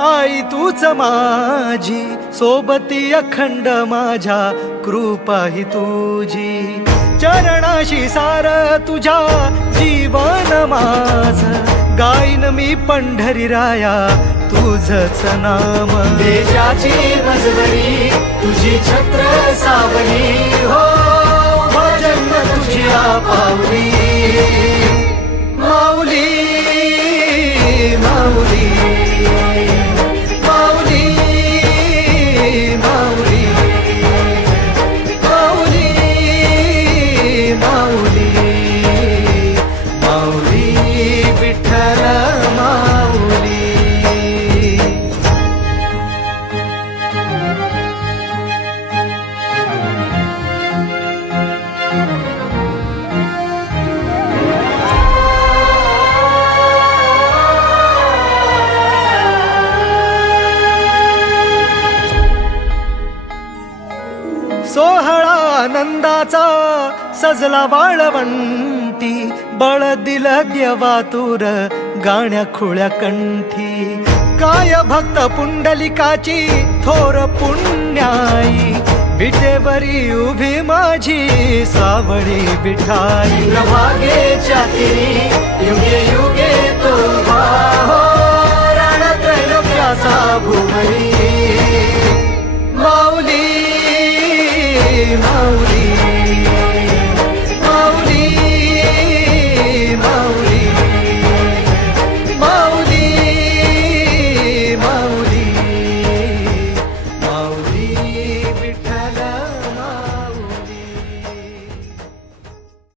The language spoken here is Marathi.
आई तूच माझी सोबती अखंड माझ्या कृपा ही तुझी. चरणाशी सार तुझ्या जीवन माझ. गाईन मी पंढरी राया तुझच नाम. देशाची मजबरी तुझी छत्र आनंदाचा सजला वाळवंटी बळ दिलं देवातूर गाण्या खुळ्या कंठी. काय भक्त पुंडलिकाची थोर पुण्याई विटेवरी उभी माझी सावळी बिठाई. भागेच्या तिरी युगे युगे Mauli Mauli Mauli.